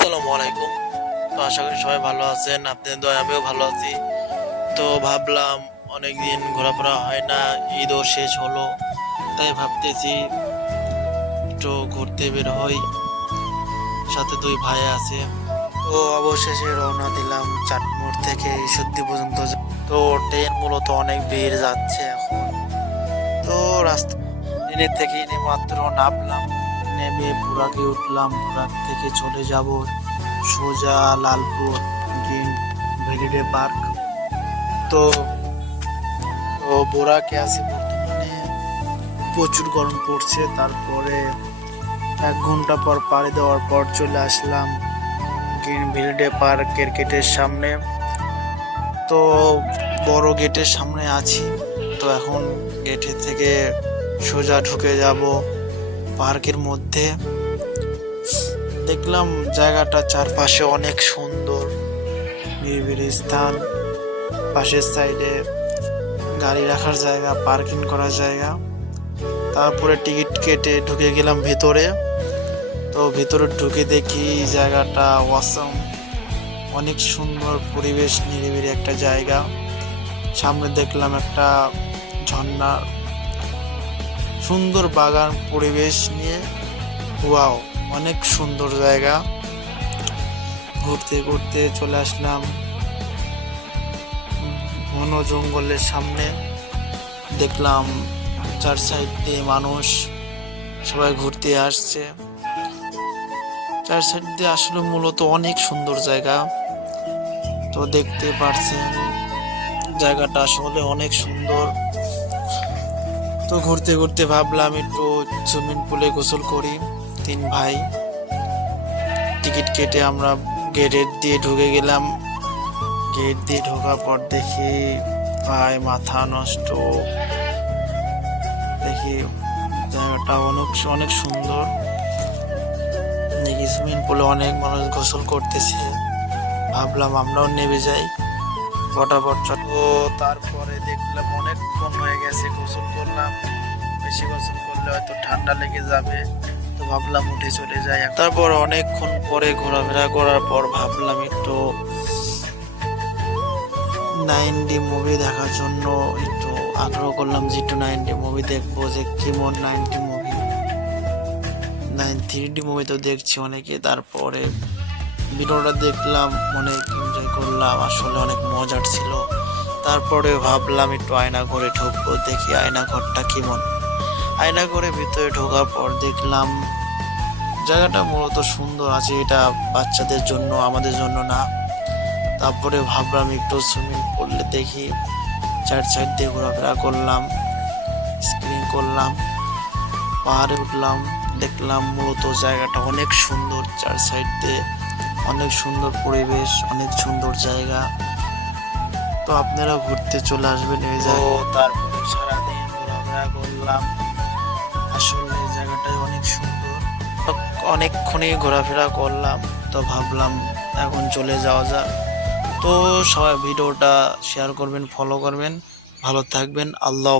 আসসালামু আলাইকুম। তো আশা করি সবাই ভালো আছেন, আপনাদের দয়া আমিও ভালো আছি। তো ভাবলাম অনেকদিন ঘোরাফেরা হয় না, ঈদও শেষ হলো, তাই ভাবতেছি একটু ঘুরতে বের হই। সাথে দুই ভাই আছে। তো অবশেষে রওনা দিলাম চাটমোড় থেকে সত্যি পর্যন্ত। তো ট্রেন মূলত অনেক ভিড় যাচ্ছে এখন। তো রাস্তা ট্রেনের থেকে মাত্র নামলাম। নেমে পুরাকে উঠলাম, পুরাক থেকে চলে যাব সোজা লালপুর গ্রিন ভ্যালিডে পার্ক। তো তো বোরাকে আছে বর্তমানে, প্রচুর গরম পড়ছে, তারপরে এক ঘণ্টা পর পাড়ি দেওয়ার পর চলে আসলাম গ্রিন ভিলডে পার্কের গেটের সামনে। তো, বড় গেটের সামনে আছি, তো এখন গেটের থেকে সোজা ঢুকে যাব। পার্কের মধ্যে। দেখলাম জায়গাটা চারপাশে অনেক সুন্দর নিরিবিলি স্থান। পাশের সাইডে গাড়ি রাখার জায়গা, পার্কিং করার জায়গা। তারপরে টিকিট কেটে ঢুকে গেলাম ভেতরে। তো ভেতরে ঢুকে দেখি জায়গাটা ওয়াসম অনেক সুন্দর পরিবেশ, নিরিবিলি একটা জায়গা। সামনে দেখলাম একটা ঝর্ণা। সুন্দর বাগান পরিবেশ নিয়ে। ওয়াও, অনেক সুন্দর জায়গা। ঘুরতে ঘুরতে চলে আসলাম ঘন জঙ্গলের সামনে। দেখলাম চার সাইড দিয়ে মানুষ সবাই ঘুরতে আসছে। চার সাইড দিয়ে আসলে মূলত অনেক সুন্দর জায়গা। তো দেখতে পারছেন জায়গাটা আসলে অনেক সুন্দর। তো ঘুরতে ঘুরতে ভাবলাম একটু সুইমিং পুলে গোসল করি। তিন ভাই। টিকিট কেটে আমরা গেটের দিয়ে ঢুকে গেলাম। গেট দিয়ে ঢোকার পর দেখি ভাই মাথা নষ্ট। দেখি জায়গাটা অনেক অনেক সুন্দর। দেখি সুইমিং পুলে অনেক মানুষ গোসল করতেছে। ভাবলাম আমরাও নেমে যাই। চট ও, তারপরে দেখলাম অনেকক্ষণ হয়ে গেছে গোসল করলাম বেশি গোসল করলে হয়তো ঠান্ডা লেগে যাবে। তো ভাবলাম উঠে চলে যাই তারপর অনেকক্ষণ পরে ঘোরাফেরা করার পর ভাবলাম একটু নাইন ডি মুভি দেখার জন্য একটু আগ্রহ করলাম যে একটু নাইন ডি মুভি দেখব যে কেমন nine D movie. Nine three D movie তো দেখছি অনেকে, তারপরে ভিডিওটা দেখলাম, অনেক এনজয় করলাম, আসলে অনেক মজার ছিল। তারপরে ভাবলাম একটু আয়না ঘরে ঢুকবো, দেখি আয়না ঘরটা কেমন। আয়না ঘরে ভিতরে ঢোকার পর দেখলাম জায়গাটা মূলত সুন্দর আছে, এটা বাচ্চাদের জন্য, আমাদের জন্য না। তারপরে ভাবলাম একটু সুইমিং করলে দেখি, চার সাইড দিয়ে ঘোরাফেরা করলাম স্ক্রিন করলাম, পাহাড়ে উঠলাম, দেখলাম মূলত জায়গাটা অনেক সুন্দর, চার সাইড দিয়ে অনেক সুন্দর পরিবেশ, অনেক সুন্দর জায়গা। তো আপনারা ঘুরতে চলে আসবেন এই জায়গায়। তারপরে সারাদিন ঘোরাফেরা করলাম। আসলে এই জায়গাটাই অনেক সুন্দর। তো অনেকক্ষণই ঘোরাফেরা করলাম তো ভাবলাম এখন চলে যাওয়া যাক। তো সবাই ভিডিওটা শেয়ার করবেন ফলো করবেন। ভালো থাকবেন আল্লাহ